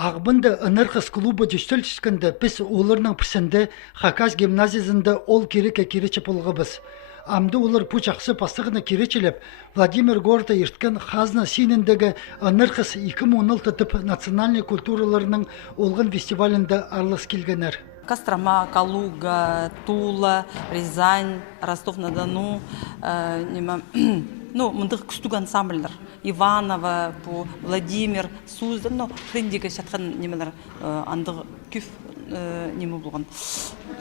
Ағбынды ынырқыз клубы жүстіл түскінді біз оларының пісінді Хакас гимназиясында ол кереке керечі болғыбыз. Амды олар пучақсы пастығына керечелеп, Владимир Горда ерткен хазна синіндегі ынырқыз 2016 тіп национальный культураларының олғын фестивалінде арлыс келгенер. Кострома, Калуга, Тула, Рязань, Ростов-на-Дону, мындық күстік ансамбльдер. Иваново, Владимир, Суздаль, хрендегі шатқан немелер андығы күп неме болған.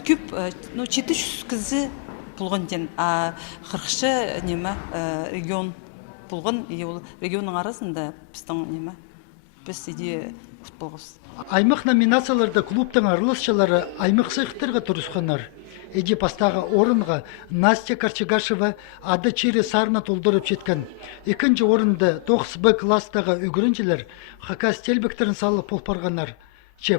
Күп 700 кізі болған ден, қырқшы неме регион болған, регионның арасында біздің неме, біз еде күт болғыз. Аймақ номинацияларда клубтың арылысшылары аймақ сыйықтырға тұрысқанар. Еде пастағы орынға Настя Карчегашева ады чире сарына толдырып жеткен. Екінші орынды 9Б кластағы үгірінчілер Хакас телбектерін салып полпарғанар.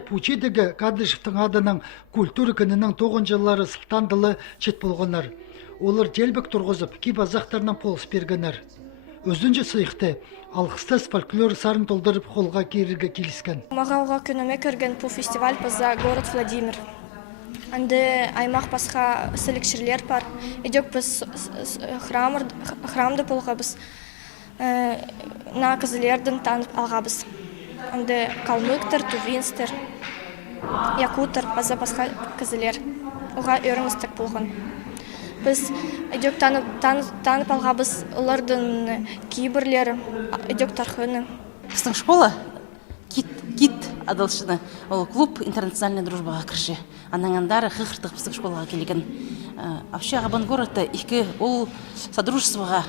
Пучидегі Кадышевтың адының культура күнінің 9 жыллары сылтандылы чет болғанар. Олар телбек тұрғызып, кей базақтарынан полыс бергенер. Өзінші сыйықты алқыстас фольклор сарын толдырып қолға керірге келіскен. Мағауға күніме көрген бұл фестиваль за город Владимир. Анды аймақ басқа сілікшірлер бар. Едек біз храмды болға біз на кізілердің танып алғабыз. Анды калмыктар, тувинстер, якутар, база басқа кізілер. Оға өрімістік болған. Біз едек танып алғабыз олардың кейбірлері, едек тархыны. Біздің школа кит адалшыны, ол клуб интернациональная дружбаға кірші. Анаңандары қықыртық біздің школаға келеген. Вообще Ағабан городта ол содружествоға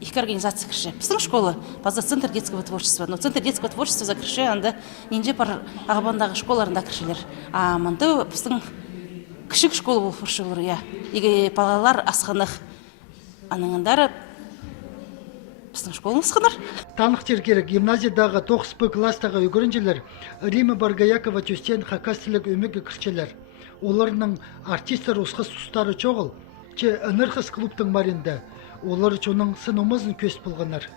екі организация кірші. Біздің школа база центр детского творчества. Но центр детского творчества за кірші, анда ненде бар Ағабандағы школарында кіршілер. А манды біздің кішік школа болып форшылыр, я. Еге балалар асқанық анаңандары біздің школымыз қыныр. Танық тергері гимназиядағы 9Б кластағы үгірінжелер Рима Баргаякова төстен хакастілік өмеге кірчелер. Оларының артистер ұсқыз ұстары чоғыл, че ынырқыз клубтың марында. Олар чоның сынымызын көс болғанар.